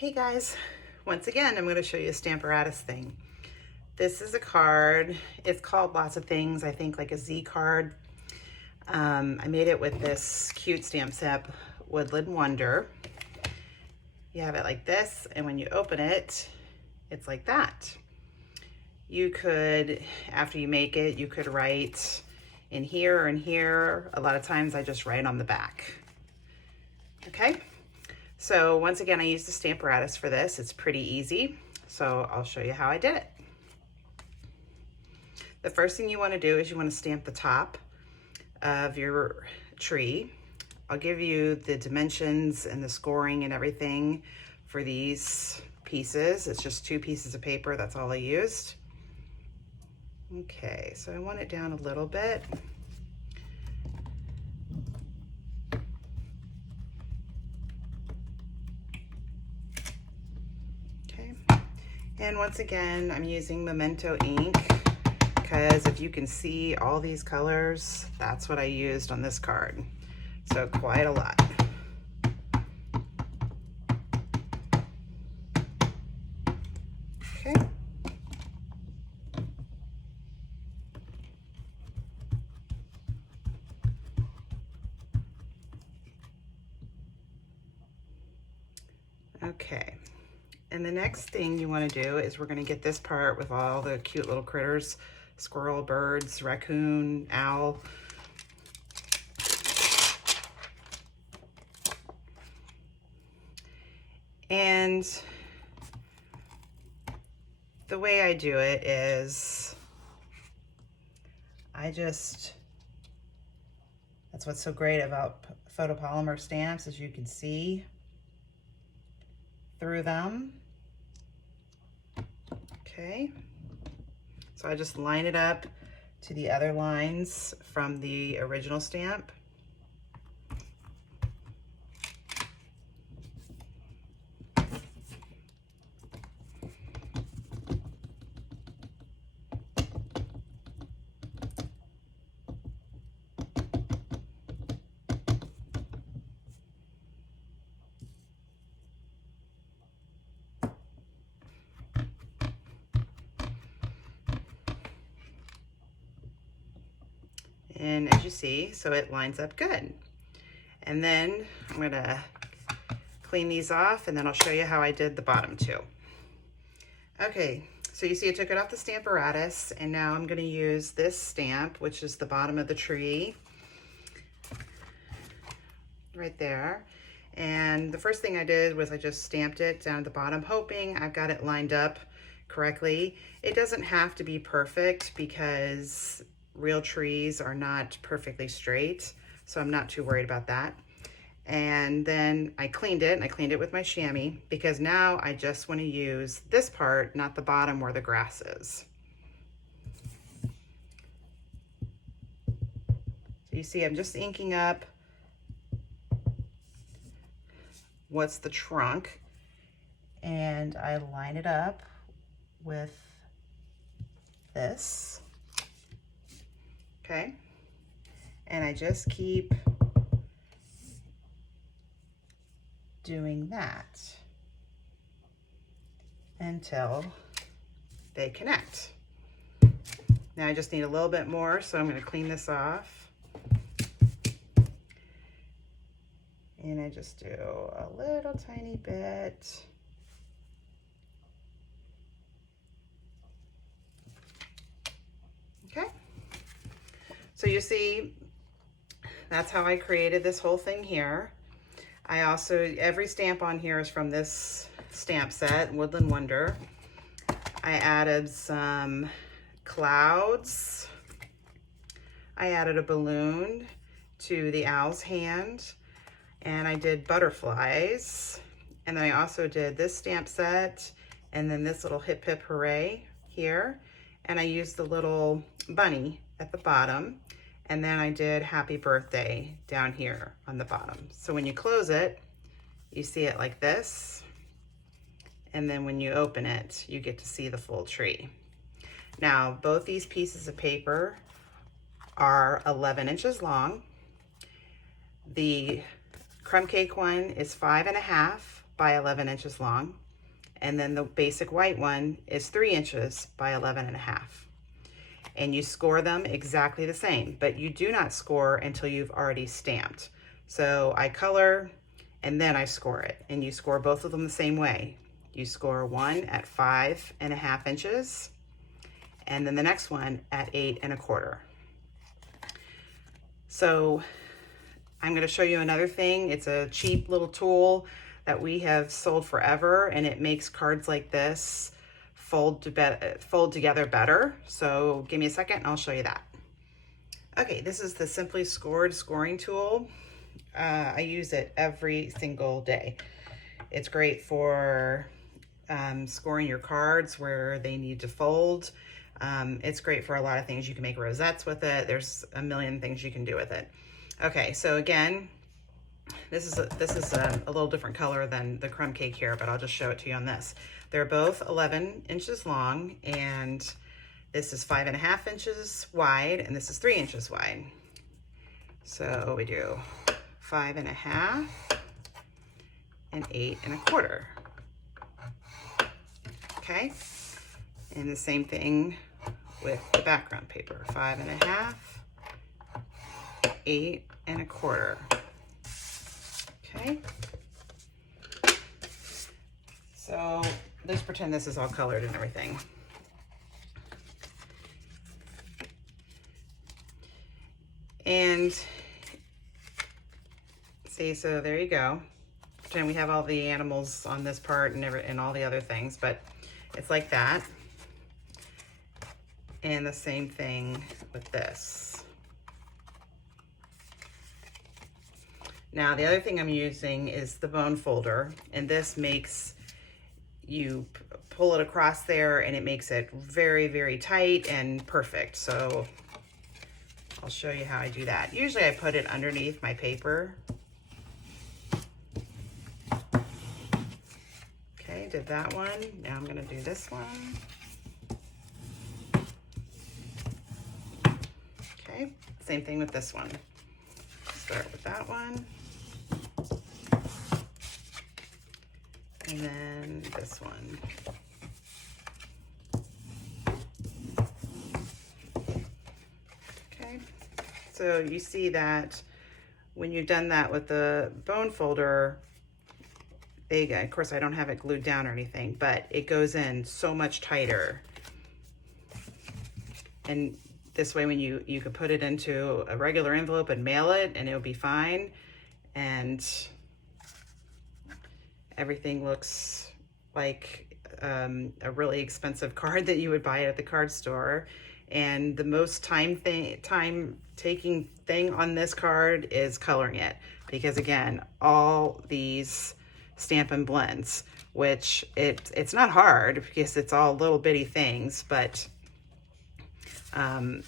Hey guys, once again, I'm going to show you a Stamparatus thing. This is a card. It's called lots of things. I think like a Z card. I made it with this cute stamp set, Woodland Wonder. You have it like this, and when you open it, it's like that. You could, after you make it, you could write in here or in here. A lot of times I just write on the back. Okay? So once again, I used the Stamparatus for this. It's pretty easy. So I'll show you how I did it. The first thing you want to do is you want to stamp the top of your tree. I'll give you the dimensions and the scoring and everything for these pieces. It's just 2 pieces of paper. That's all I used. Okay, so I want it down a little bit. And once again, I'm using Memento ink because if you can see all these colors, that's what I used on this card. So quite a lot. Okay. Okay. And the next thing you want to do is we're going to get this part with all the cute little critters, squirrel, birds, raccoon, owl. And the way I do it is that's what's so great about photopolymer stamps, as you can see through them. Okay, so I just line it up to the other lines from the original stamp. And as you see, so it lines up good. And then I'm gonna clean these off and then I'll show you how I did the bottom too. Okay, so you see I took it off the Stamparatus and now I'm gonna use this stamp, which is the bottom of the tree, right there. And the first thing I did was I just stamped it down at the bottom, hoping I've got it lined up correctly. It doesn't have to be perfect because real trees are not perfectly straight, so I'm not too worried about that. And then I cleaned it, and I cleaned it with my chamois because now I just want to use this part, not the bottom where the grass is. So you see I'm just inking up what's the trunk, and I line it up with this. Okay, and I just keep doing that until they connect. Now I just need a little bit more, so I'm going to clean this off. And I just do a little tiny bit. Okay. So you see, that's how I created this whole thing here. I also, every stamp on here is from this stamp set, Woodland Wonder. I added some clouds. I added a balloon to the owl's hand. And I did butterflies. And then I also did this stamp set and then this little hip hip hooray here. And I used the little bunny at the bottom. And then I did happy birthday down here on the bottom. So when you close it, you see it like this. And then when you open it, you get to see the full tree. Now, both these pieces of paper are 11 inches long. The crumb cake one is 5.5 by 11 inches long. And then the basic white one is 3 inches by 11.5. And you score them exactly the same, but you do not score until you've already stamped. So I color and then I score it, and you score both of them the same way. You score one at 5.5 inches, and then the next one at 8.25. So I'm going to show you another thing. It's a cheap little tool that we have sold forever, and it makes cards like this fold together better. So give me a second and I'll show you that. Okay, this is the Simply Scored scoring tool. I use it every single day. It's great for scoring your cards where they need to fold. It's great for a lot of things. You can make rosettes with it. There's a million things you can do with it. Okay, so again, this is a little different color than the crumb cake here, but I'll just show it to you on this. They're both 11 inches long, and this is 5.5 inches wide, and this is 3 inches wide. So we do 5.5 and 8.25. Okay, and the same thing with the background paper. 5.5, 8.25. Okay, so let's pretend this is all colored and everything. And see, so there you go. Pretend we have all the animals on this part and all the other things, but it's like that. And the same thing with this. Now, the other thing I'm using is the bone folder, and this makes you pull it across there, and it makes it very, very tight and perfect. So I'll show you how I do that. Usually I put it underneath my paper. Okay, did that one. Now I'm gonna do this one. Okay, same thing with this one. Start with that one. And then this one. Okay, so you see that when you've done that with the bone folder, of course I don't have it glued down or anything, but it goes in so much tighter. And this way, when you could put it into a regular envelope and mail it, and it'll be fine. And everything looks like a really expensive card that you would buy at the card store. And the most time-taking thing on this card is coloring it, because again, all these Stampin' Blends, which it's not hard because it's all little bitty things, but and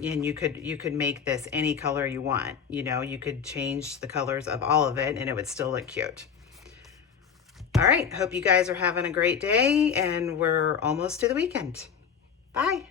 you could make this any color you want. You know, you could change the colors of all of it and it would still look cute. All right, hope you guys are having a great day, and we're almost to the weekend. Bye.